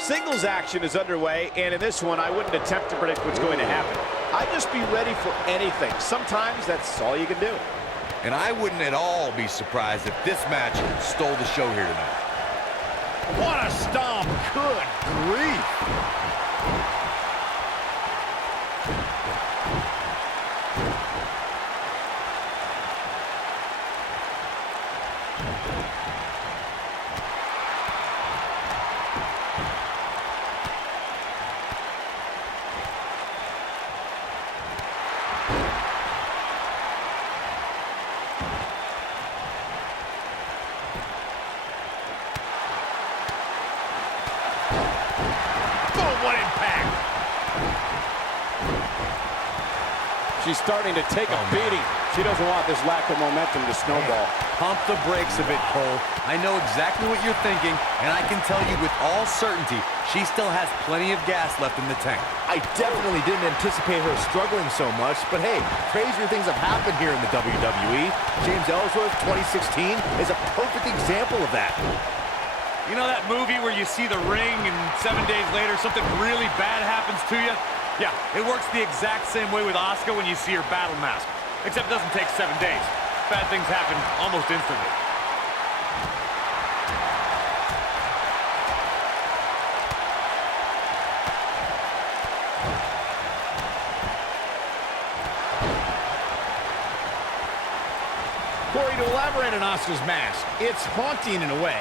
Singles action is underway, and in this one, I wouldn't attempt to predict what's going to happen. I'd just be ready for anything. Sometimes that's all you can do. And I wouldn't at all be surprised if this match stole the show here tonight. What a stomp! Good grief! What impact! She's starting to take a beating. She doesn't want this lack of momentum to snowball. Pump the brakes a bit, Cole. I know exactly what you're thinking, and I can tell you with all certainty, she still has plenty of gas left in the tank. I definitely didn't anticipate her struggling so much, but hey, crazier things have happened here in the WWE. James Ellsworth 2016 is a perfect example of that. You know that movie where you see the ring and 7 days later something really bad happens to you? Yeah, it works the exact same way with Asuka when you see her battle mask. Except it doesn't take 7 days. Bad things happen almost instantly. Corey, to elaborate on Asuka's mask, it's haunting in a way.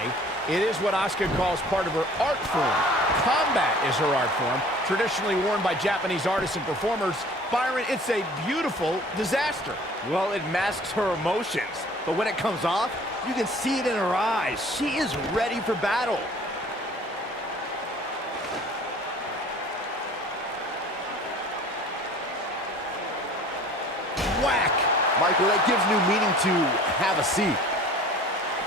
It is what Asuka calls part of her art form. Combat is her art form, traditionally worn by Japanese artists and performers. Byron, it's a beautiful disaster. Well, it masks her emotions, but when it comes off, you can see it in her eyes. She is ready for battle. Whack! Michael, that gives new meaning to have a seat.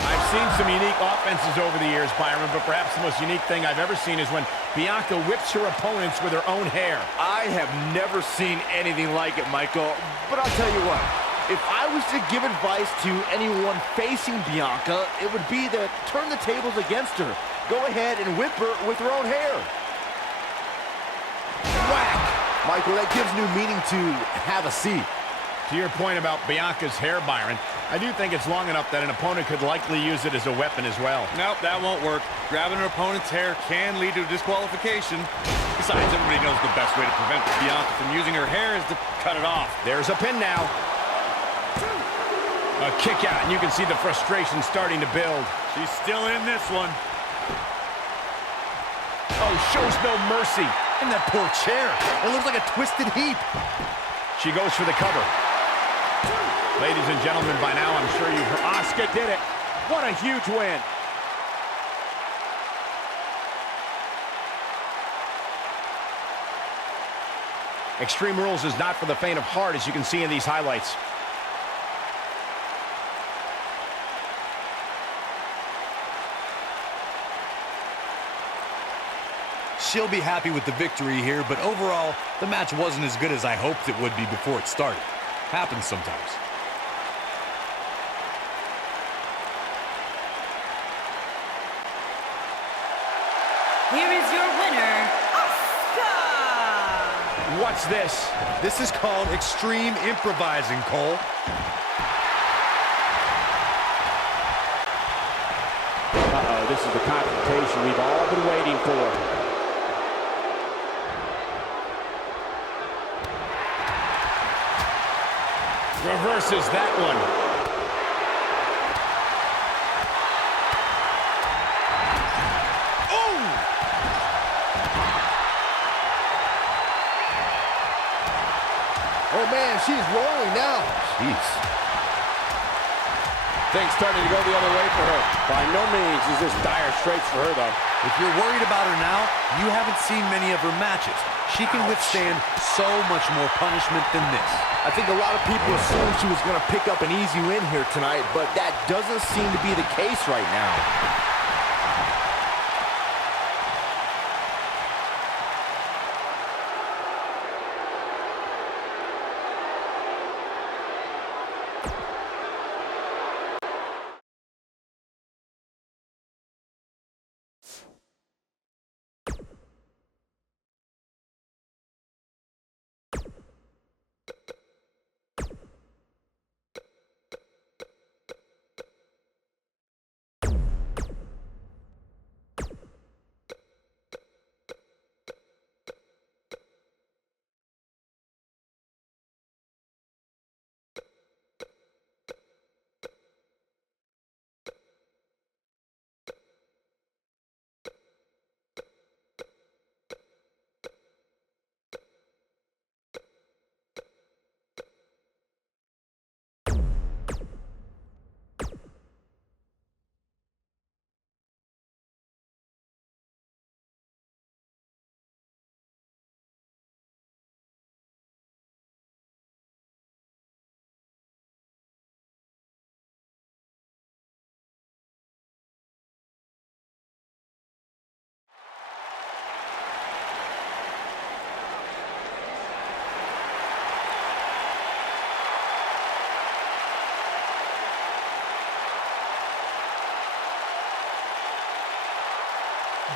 I've seen some unique offenses over the years, Byron, but perhaps the most unique thing I've ever seen is when Bianca whips her opponents with her own hair. I have never seen anything like it, Michael, but I'll tell you what. If I was to give advice to anyone facing Bianca, it would be to turn the tables against her. Go ahead and whip her with her own hair. Whack! Michael, that gives new meaning to have a seat. To your point about Bianca's hair, Byron, I do think it's long enough that an opponent could likely use it as a weapon as well. Nope, that won't work. Grabbing an opponent's hair can lead to disqualification. Besides, everybody knows the best way to prevent Bianca from using her hair is to cut it off. There's a pin now. A kick out, and you can see the frustration starting to build. She's still in this one. Oh, shows no mercy. And that poor chair. It looks like a twisted heap. She goes for the cover. Ladies and gentlemen, by now I'm sure you've heard. Asuka did it. What a huge win. Extreme Rules is not for the faint of heart, as you can see in these highlights. She'll be happy with the victory here, but overall, the match wasn't as good as I hoped it would be before it started. Happens sometimes. Here is your winner, Asuka! What's this? This is called extreme improvising, Cole. Uh-oh, this is the confrontation we've all been waiting for. Reverses that one. Oh! Oh, man, she's rolling now. Jeez. Things starting to go the other way for her. By no means is this dire straits for her, though. If you're worried about her now, you haven't seen many of her matches. She can withstand so much more punishment than this. I think a lot of people assumed she was going to pick up an easy win here tonight, but that doesn't seem to be the case right now.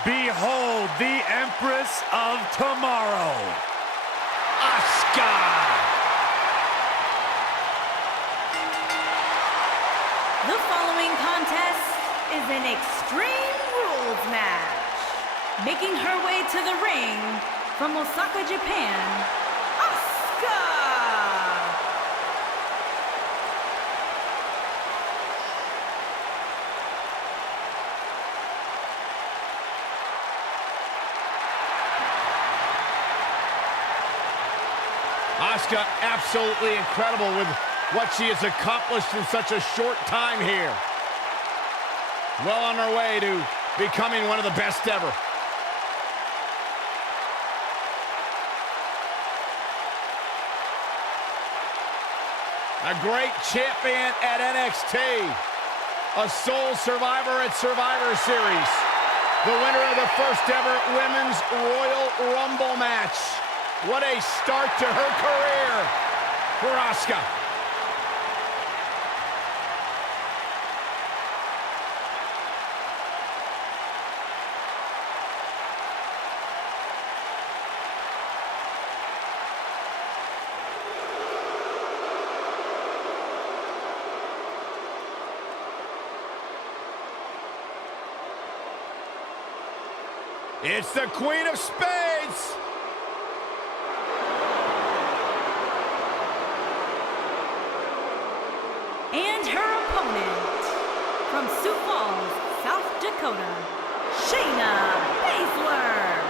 Behold the Empress of Tomorrow, Asuka! The following contest is an Extreme Rules match. Making her way to the ring from Osaka, Japan, Asuka! Asuka absolutely incredible with what she has accomplished in such a short time here. Well on her way to becoming one of the best ever. A great champion at NXT. A sole survivor at Survivor Series. The winner of the first ever Women's Royal Rumble match. What a start to her career for Asuka. It's the Queen of Spades. And her opponent, from Sioux Falls, South Dakota, Shayna Baszler.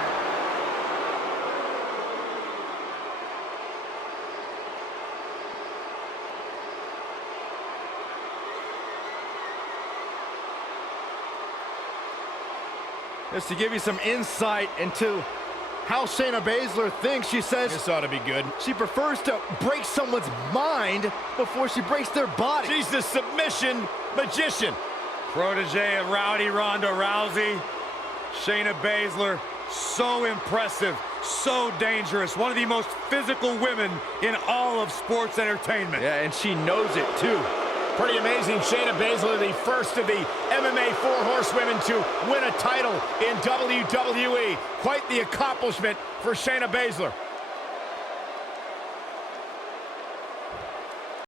Just to give you some insight into how Shayna Baszler thinks, she says This ought to be good. she prefers to break someone's mind before she breaks their body. She's the submission magician. protege of Rowdy Ronda Rousey, Shayna Baszler. So impressive, so dangerous. One of the most physical women in all of sports entertainment. Yeah, and she knows it too. Pretty amazing. Shayna Baszler, the first of the MMA 4 horsewomen to win a title in WWE. Quite the accomplishment for Shayna Baszler.